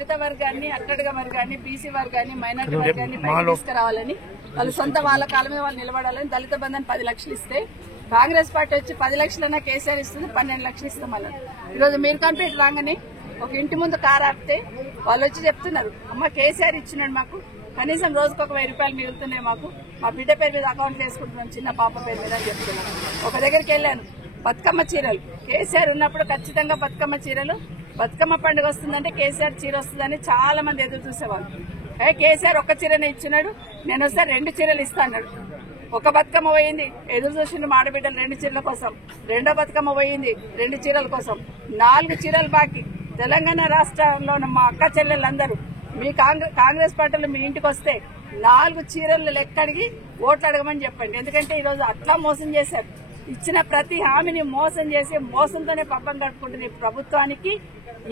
దళిత వర్గాన్ని, అట్టడుగ వర్గాన్ని, బీసీ వర్గాన్ని, మైనార్టీ వర్గాన్ని పైకి తీసుకురావాలని, వాళ్ళు సొంత వాళ్ళ కాళ్ళ మీద వాళ్ళు నిలబడాలని దళిత బంధాన్ని 10 లక్షలు ఇస్తే కాంగ్రెస్ పార్టీ వచ్చి 10 లక్షలన్నా కేసీఆర్ ఇస్తుంది, 12 లక్షలు ఇస్తామన్నారు. ఈరోజు మీర్ఖాన్పేట రాగానే ఒక ఇంటి ముందు కారు ఆపితే వాళ్ళు వచ్చి చెప్తున్నారు, అమ్మ కేసీఆర్ ఇచ్చినాడు, మాకు కనీసం రోజుకు ఒక 1000 రూపాయలు మిగులుతున్నాయి, మాకు మా బిడ్డ పేరు మీద అకౌంట్లు వేసుకుంటున్నాం, చిన్న పాప పేరు మీద అని చెప్తున్నారు. ఒక దగ్గరికి వెళ్ళాను, బతుకమ్మ చీరలు కేసీఆర్ ఉన్నప్పుడు ఖచ్చితంగా బతుకమ్మ చీరలు, బతుకమ్మ పండుగ వస్తుందంటే కేసీఆర్ చీర వస్తుందని చాలా మంది ఎదురు చూసేవాళ్ళు. కేసీఆర్ ఒక్క చీరనే ఇచ్చినాడు, నేను వస్తే 2 చీరలు ఇస్తా అన్నాడు. ఒక బతుకమ్మ పోయింది, ఎదురు చూసిన మాడబిడ్డలు 2 చీరల కోసం, రెండో బతుకమ్మ పోయింది 2 చీరల కోసం, 4 చీరలు బాకీ. తెలంగాణ రాష్ట్రంలో ఉన్న మా అక్క చెల్లెళ్ళందరూ మీ కాంగ్రెస్ పార్టీలు మీ ఇంటికి వస్తే 4 చీరలు లెక్కడిగి ఓట్లు అడగమని చెప్పండి. ఎందుకంటే ఈరోజు అట్లా మోసం చేశారు. ఇచ్చిన ప్రతి హామీని మోసం చేసి మోసంతోనే పబ్బం గడుపుకుంటున్న ఈ ప్రభుత్వానికి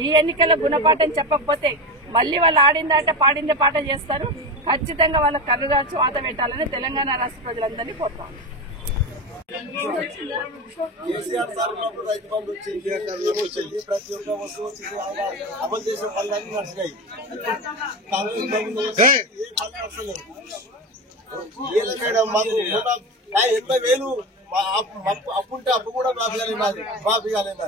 ఈ ఎన్నికల గుణపాఠం చెప్పకపోతే మళ్లీ వాళ్ళు ఆడిందాట పాడిందే పాట చేస్తారు. ఖచ్చితంగా వాళ్ళ కర్రుగాల్చి వాత పెట్టాలని తెలంగాణ రాష్ట్ర ప్రజలందరినీ కోరుతాం. కేసీఆర్ సార్ ఉన్నప్పుడు రైతు బంధు వచ్చింది, ప్రతి ఒక్క వస్తువు వచ్చింది, అమలు చేసే పనులన్నీ నడిచినాయి. కాంగ్రెస్ ప్రభుత్వం ఏ పనులు నడచలేదు. మేడం మాకు 80,000 అప్పుంటే అప్పు కూడా మాఫీ కాలేదు.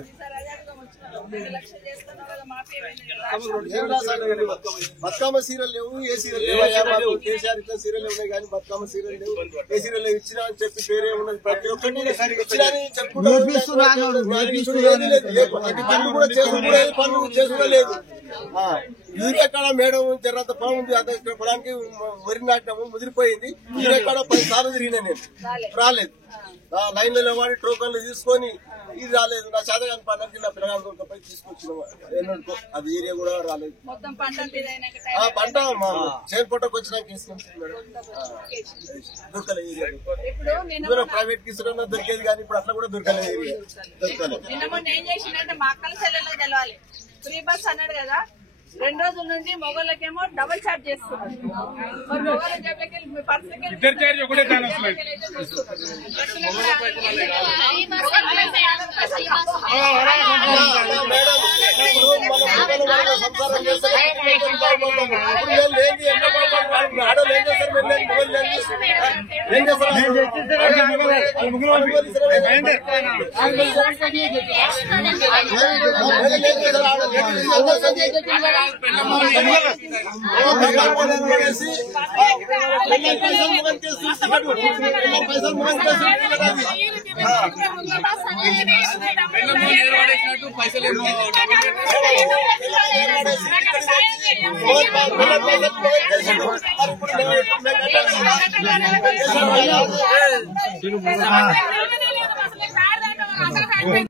బతుకమ్మ సీరియల్ లేవు, ఏ సీరియల్ లేవు. కేసీఆర్ ఇట్లా సీరియల్ ఉన్నాయి కానీ బతుకమ్మ సీరియల్ లేవు, ఏ సీరియల్ ఇచ్చినా అని చెప్పి పేరే ఉన్నది. ప్రతి ఒక్కరిని ఇచ్చినని చెప్పుకుంటూ పనులు కూడా చేసుకోలేదు. యూరియా కాడ మేడం జరంత పొలం ఉంది, అదే పొలానికి వరి నాటినాము, ముదిరిపోయింది. యూరియా కాడ 10 సార్లు తిరిగినా, నేను రాలేదు. లైన్లలో వాడి టోకన్లు తీసుకొని ఇది రాలేదు. నా చేతగాని పంటకి నా పిల్లగాలతో పోయి తీసుకొచ్చినాము. అది ఏరియా కూడా రాలేదు. పంట చేను పొట్టకు వచ్చినాక దొరకలేదు. ఏరియా ప్రైవేట్ కి దొరికేది కానీ ఇప్పుడు అట్లా కూడా దొరకలేదు. ఫ్రీ బస్ అన్నాడు కదా, 2 రోజుల నుంచి మొగోళ్ళకేమో డబుల్ చార్జ్ చేస్తున్నారు. మరి మొగోళ్ళ జబ్బులకి మీ పర్సనకి పైసలు